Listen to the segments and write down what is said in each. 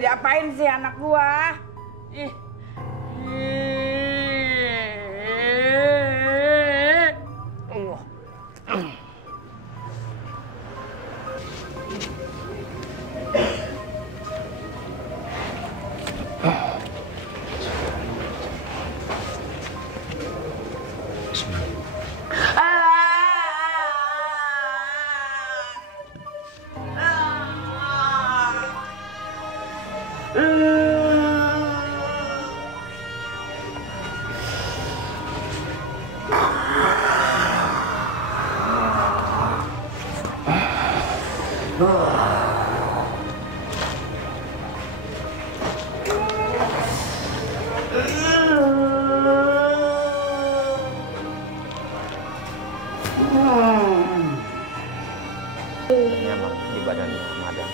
Diapain sih anak gua? Nyaman di badannya madam.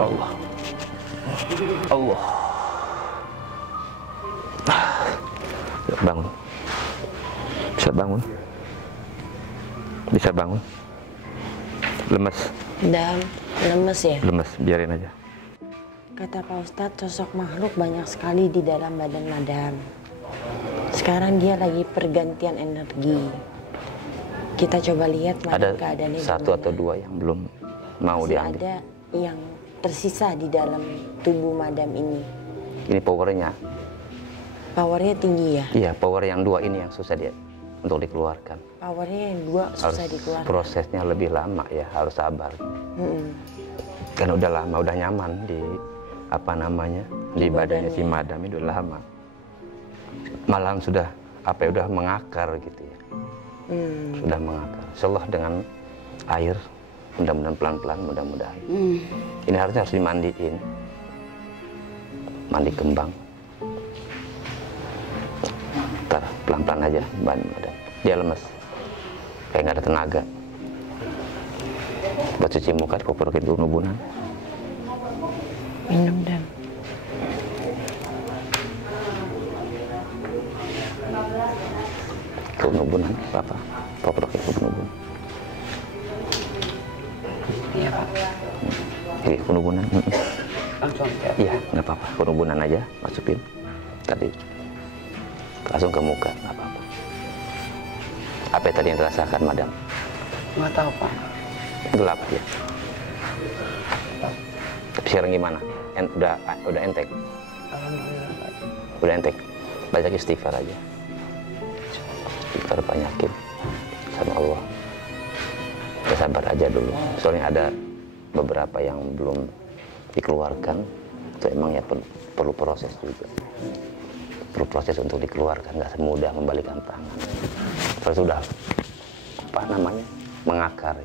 Allah. Allah. Bangun. Bisa bangun. Bisa bangun. Lemes. Lemes ya? Lemes, biarin aja. Kata Pak Ustadz, sosok makhluk banyak sekali di dalam badan madam. Sekarang dia lagi pergantian energi. Kita coba lihat madam keadaannya satu gimana. atau dua yang belum mau Masih diambil. ada yang tersisa di dalam tubuh madam ini. Ini powernya. Powernya tinggi ya? Iya, power yang dua ini yang susah dia untuk dikeluarkan. Powernya yang dua susah Harus dikeluarkan. prosesnya lebih lama ya, harus sabar. Kan udah lama, udah nyaman di apa namanya di badannya si madam itu udah lama. Malah sudah apa ya, udah mengakar gitu ya. Sudah mengakar. Insyaallah dengan air, mudah-mudahan pelan-pelan, mudah-mudahan. Ini harus dimandiin, mandi kembang. Ntar pelan-pelan aja, madam. Dia lemes, kayak nggak ada tenaga. Buat cuci muka, dipoporokin dulu nubunan. Minum dan. Nubunan, apa? Poporokin nubunan. Iya Pak. Iya, nubunan. Langsung ya. Iya, nggak apa-apa. Nubunan aja, masukin. Tadi langsung ke muka, nggak apa-apa. Apa yang tadi yang dirasakan, madam? Nggak tahu Pak. Gelap ya. Tapi sekarang gimana? Udah entek. Alhamdulillah Pak. Udah entek. Banyak istighfar aja. Istighfar banyakin sama Allah. Ya, sabar aja dulu. Soalnya ada beberapa yang belum dikeluarkan. Itu emang ya perlu proses juga. Perlu proses untuk dikeluarkan. Nggak semudah membalikan tangan. Kalau sudah apa namanya mengakar,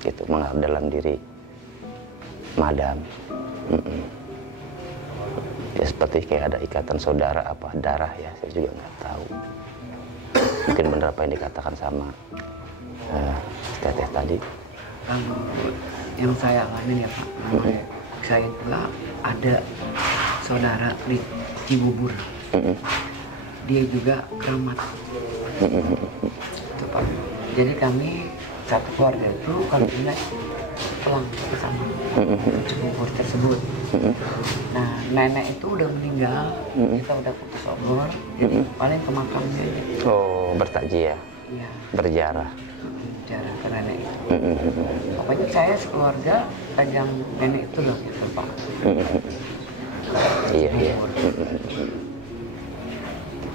gitu, mengakar dalam diri madam. Ya seperti kayak ada ikatan saudara apa darah ya, saya juga nggak tahu. Mungkin benar apa yang dikatakan sama teteh tadi. Yang saya alamin ya Pak, namanya saya juga ada saudara di Cibubur. Dia juga keramat. Itu Pak. Jadi kami satu keluarga itu kalau Imlek pulang bersama Cibubur tersebut. Nah nenek itu udah meninggal, kita udah putus obrol, jadi paling ke makamnya aja. Oh, bertakziah, Iya. berziarah. Cara ke nenek itu. Pokoknya saya sekeluarga pegang nenek itu loh gitu Pak. Iya, iya.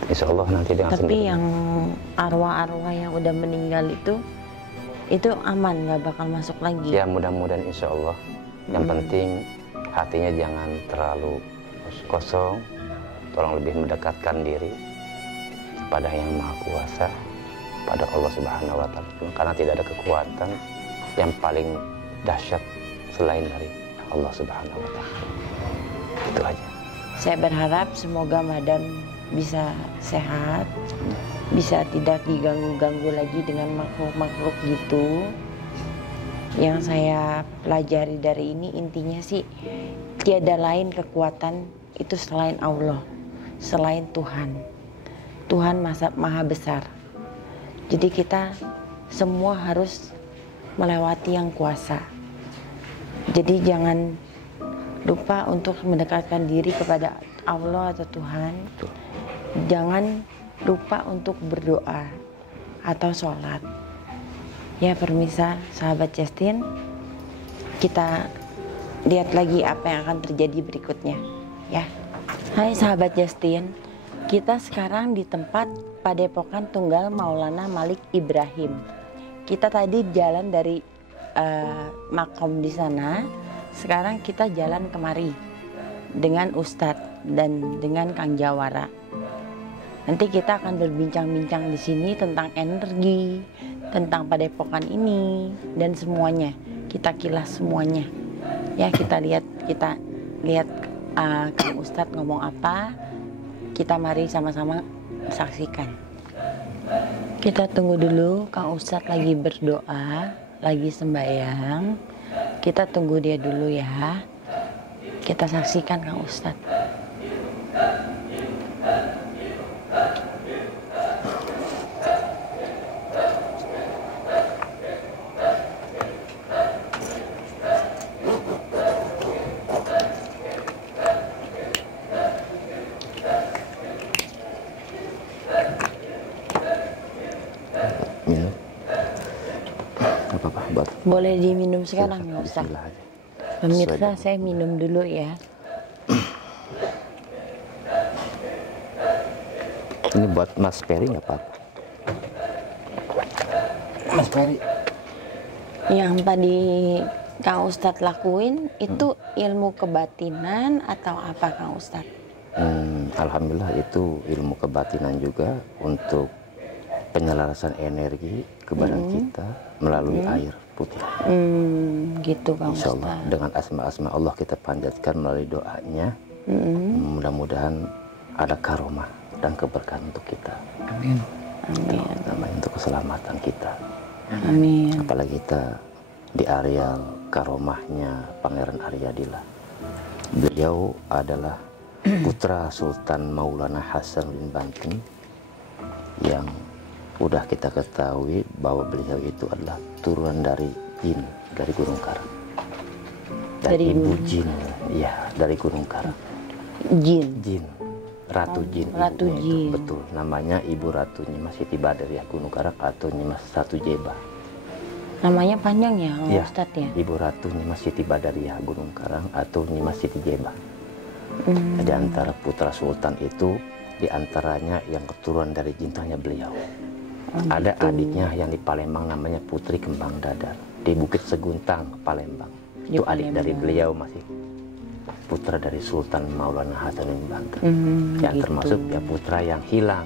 Insya Allah nanti dengan Tapi sendirinya. yang arwah-arwah yang udah meninggal itu aman, nggak bakal masuk lagi. Ya mudah-mudahan insya Allah. Yang penting hatinya jangan terlalu kosong. Tolong lebih mendekatkan diri kepada Yang Maha Kuasa, pada Allah Subhanahu wa Ta'ala. Karena tidak ada kekuatan yang paling dahsyat selain dari Allah Subhanahu wa Ta'ala. Itu aja. Saya berharap semoga Madam bisa sehat, bisa tidak diganggu-ganggu lagi dengan makhluk-makhluk gitu. Yang saya pelajari dari ini intinya sih tiada lain kekuatan itu selain Allah, selain Tuhan. Tuhan maha besar. Jadi kita semua harus melewati yang kuasa. Jadi jangan lupa untuk mendekatkan diri kepada Allah atau Tuhan. Jangan lupa untuk berdoa atau sholat. Ya permisa sahabat Justin, kita lihat lagi apa yang akan terjadi berikutnya ya. Hai sahabat Justin, kita sekarang di tempat Padepokan Tunggal Maulana Malik Ibrahim. Kita tadi jalan dari makom di sana. Sekarang kita jalan kemari dengan Ustadz dan dengan Kang Jawara. Nanti kita akan berbincang-bincang di sini tentang energi, tentang padepokan ini dan semuanya. Kita kilas semuanya. Ya kita lihat Kang Ustadz ngomong apa. Kita mari sama-sama saksikan. Kita tunggu dulu, Kang Ustadz lagi berdoa, lagi sembahyang. Kita tunggu dia dulu ya. Kita saksikan Kang Ustadz. Boleh diminum sekarang ya Ustaz. Pemirsa saya minum dulu ya. Ini buat Mas Peri nggak Pak? Mas Peri. Yang tadi Kang Ustadz lakuin itu ilmu kebatinan atau apa Kang Ustadz? Alhamdulillah itu ilmu kebatinan juga untuk penyelarasan energi ke badan kita melalui air putih. Gitu Kang Insya Allah Ustadz. dengan asma-asma Allah kita panjatkan melalui doanya. Mudah-mudahan ada karomah dan keberkahan untuk kita. Amin. Amin. Namanya untuk keselamatan kita. Amin. Apalagi kita di areal karomahnya Pangeran Aryadila. Beliau adalah putra Sultan Maulana Hasan bin Banten yang udah kita ketahui bahwa beliau itu adalah turunan dari jin dari Gunung Karang. Dari ibu jin, ya dari Gunung Karang. Jin, Ratu Jin. Ratu Jin. Itu, betul, namanya Ibu Ratu Nyimas Siti Badariah Gunung Karang atau Nyimas Ratu Jebah. Namanya panjang ya Kang Ya, Ustadz ya? Ibu Ratu Nyimas Siti Badariah Gunung Karang atau Nyimas Siti Jebah. Di antara putra sultan itu, di antaranya yang keturunan dari jin itu hanya beliau. Ada adiknya yang di Palembang namanya Putri Kembang Dadar di Bukit Seguntang, Palembang. Itu adik dari beliau, masih putra dari Sultan Maulana Hasanuddin Banten. Yang gitu. termasuk ya putra yang hilang.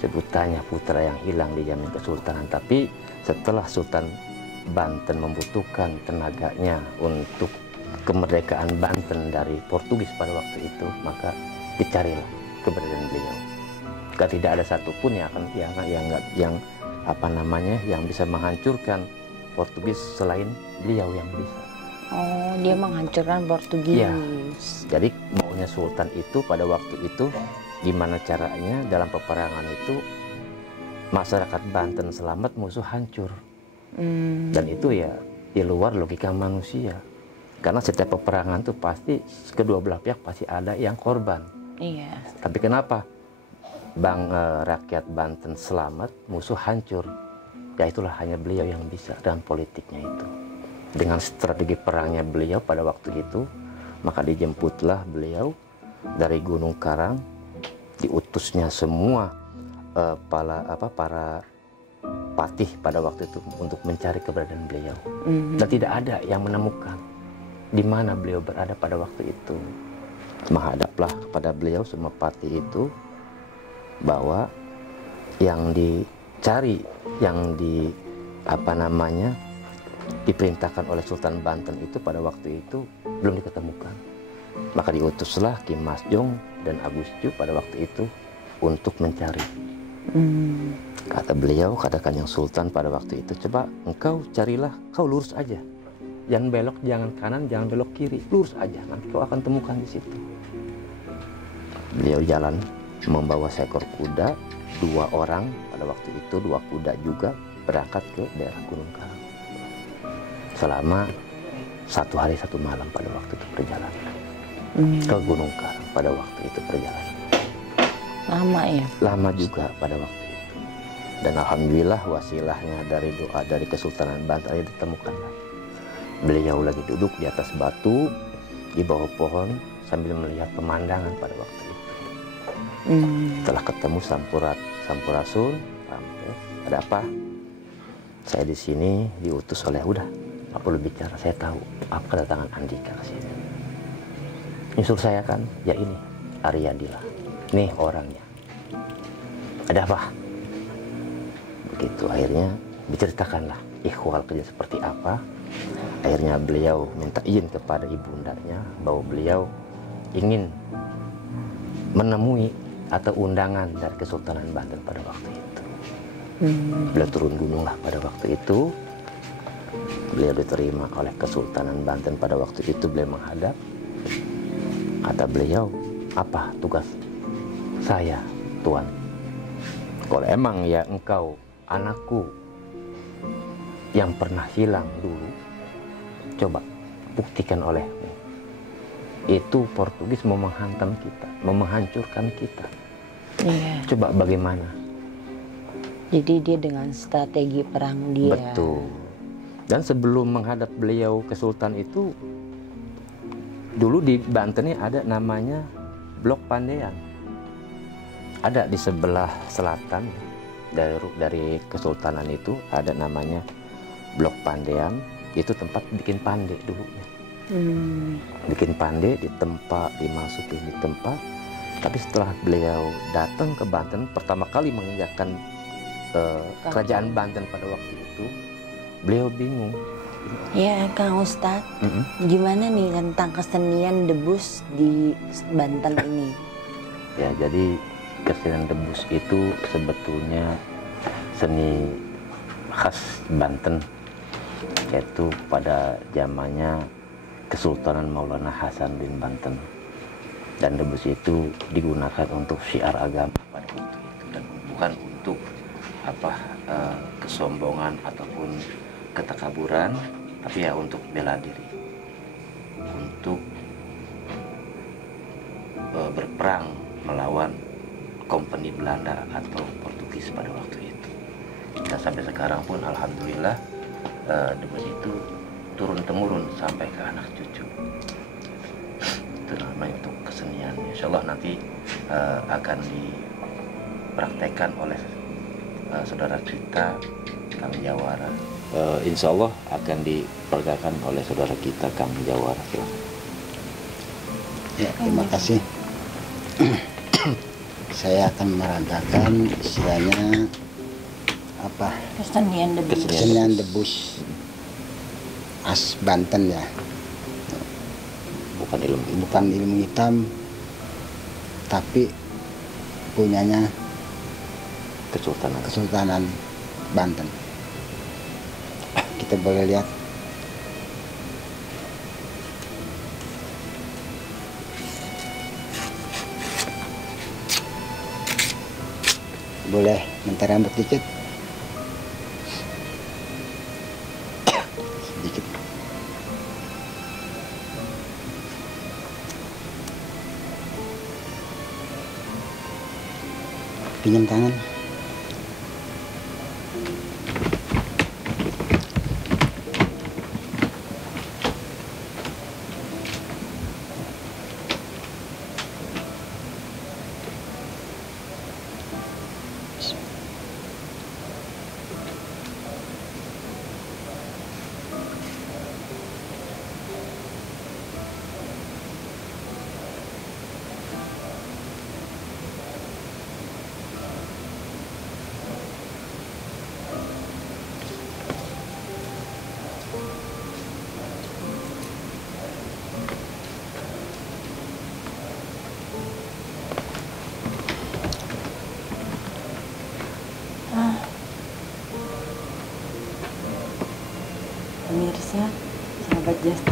Sebutannya putra yang hilang dijamin kesultanan. Tapi setelah Sultan Banten membutuhkan tenaganya untuk kemerdekaan Banten dari Portugis pada waktu itu, maka dicarilah keberadaan beliau. Tidak ada satupun yang akan yang bisa menghancurkan Portugis selain beliau yang bisa. Oh, dia menghancurkan Portugis. Ya, jadi maunya Sultan itu pada waktu itu gimana caranya dalam peperangan itu masyarakat Banten selamat, musuh hancur. Dan itu ya di luar logika manusia. Karena setiap peperangan itu pasti kedua belah pihak pasti ada yang korban. Iya. Tapi kenapa rakyat Banten selamat, musuh hancur? Ya itulah hanya beliau yang bisa dalam politiknya itu. Dengan strategi perangnya beliau pada waktu itu, maka dijemputlah beliau dari Gunung Karang, diutusnya semua para patih pada waktu itu untuk mencari keberadaan beliau. Dan tidak ada yang menemukan di mana beliau berada pada waktu itu. Menghadaplah kepada beliau semua patih itu, bahwa yang dicari, yang diperintahkan oleh Sultan Banten itu pada waktu itu belum diketemukan. Maka diutuslah Ki Mas Jong dan Agus Cu pada waktu itu untuk mencari. Kata beliau, kata Kanjeng Sultan pada waktu itu, coba engkau carilah, kau lurus aja. Jangan belok, jangan kanan, jangan belok kiri, lurus aja, nanti kau akan temukan di situ. Beliau jalan membawa seekor kuda, 2 orang pada waktu itu, 2 kuda juga berangkat ke daerah Gunung Karang. Selama 1 hari 1 malam pada waktu itu perjalanan ke Gunung Karang pada waktu itu perjalanan. Lama ya? Lama juga pada waktu itu. Dan alhamdulillah wasilahnya dari doa dari Kesultanan Banten ditemukan. Beliau lagi duduk di atas batu di bawah pohon sambil melihat pemandangan pada waktu itu. Setelah ketemu Sampurasun, ada apa? Saya di sini diutus oleh, udah, apa perlu bicara, saya tahu apa kedatangan Andika ke sini. Nyusul saya kan, ya ini Aryadila, nih orangnya. Ada apa? Begitu akhirnya diceritakanlah ikhwal kerja seperti apa. Akhirnya beliau minta izin kepada ibundanya bahwa beliau ingin menemui atau undangan dari Kesultanan Banten pada waktu itu. Beliau turun gunung lah pada waktu itu. Beliau diterima oleh Kesultanan Banten pada waktu itu. Beliau menghadap. Kata beliau, apa tugas saya, Tuan? Kalau emang ya engkau anakku yang pernah hilang dulu, coba buktikan olehmu. Itu Portugis mau menghantam kita, mau menghancurkan kita. Iya. Coba bagaimana? Jadi dia dengan strategi perang dia. Betul. Dan sebelum menghadap beliau ke Sultan itu, dulu di Banten ini ada namanya Blok Pandean. Ada di sebelah selatan dari Kesultanan itu ada namanya Blok Pandean. Itu tempat bikin pande dulunya. Bikin pande di tempat, dimasukin di tempat. Tapi setelah beliau datang ke Banten, pertama kali menginjakkan kerajaan Banten pada waktu itu, beliau bingung. Ya, Kang Ustadz, gimana nih tentang kesenian debus di Banten ini? Ya, jadi kesenian debus itu sebetulnya seni khas Banten, yaitu pada zamannya Kesultanan Maulana Hasanuddin Banten. Dan debus itu digunakan untuk syiar agama pada waktu itu, dan bukan untuk kesombongan ataupun ketakaburan, tapi ya untuk bela diri, untuk berperang melawan kompeni Belanda atau Portugis pada waktu itu. Dan sampai sekarang pun alhamdulillah debus itu turun temurun sampai ke anak cucu. Itu namanya untuk kesenian. Insya Allah nanti akan dipraktekkan oleh saudara kita Kang Jawara. Insya Allah akan diperagakan oleh saudara kita Kang Jawara. Ya, terima kasih. Saya akan meragakan istilahnya apa? Kesenian debus. Kesenian debus khas Banten ya. Bukan ilmu hitam, tapi punyanya Kesultanan Banten. Kita boleh lihat. Boleh minta rambut dikit. Sedikit. Pinjam tangan.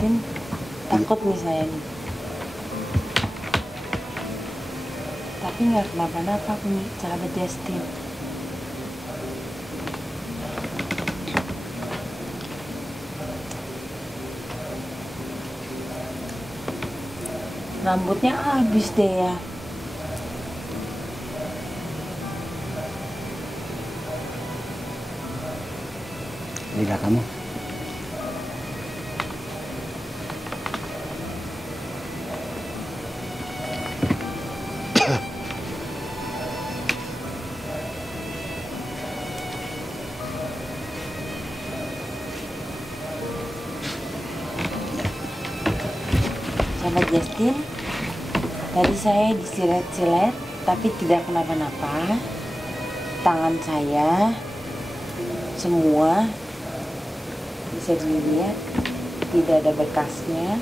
Justin takut nih saya nih. Tapi nggak kenapa-napa nih sahabat Justin. Rambutnya habis deh ya. Lidah kamu. Sahabat Justin, tadi saya disilet-silet tapi tidak kenapa-napa. Tangan saya semua bisa dilihat, tidak ada bekasnya.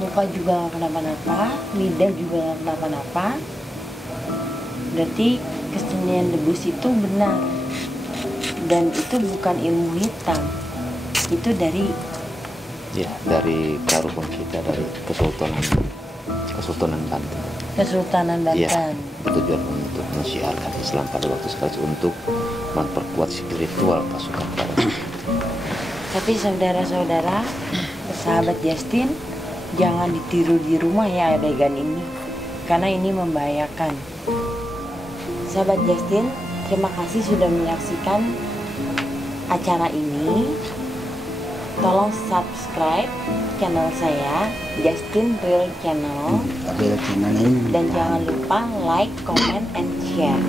Muka juga nggak kenapa-napa, lidah juga nggak kenapa-napa. Berarti kesenian debus itu benar, dan itu bukan ilmu hitam, itu dari karukun kita, dari Kesultanan Banten. Kesultanan Iya, Banten. bertujuan untuk mensiarkan Islam pada waktu sekaligus untuk memperkuat spiritual pasukan Barat. Tapi saudara-saudara, sahabat Justin, jangan ditiru di rumah ya adegan ini, karena ini membahayakan. Sahabat Justin, terima kasih sudah menyaksikan acara ini. Tolong subscribe channel saya, Justin Real Channel. Real channel ini. Dan jangan lupa like, comment, and share.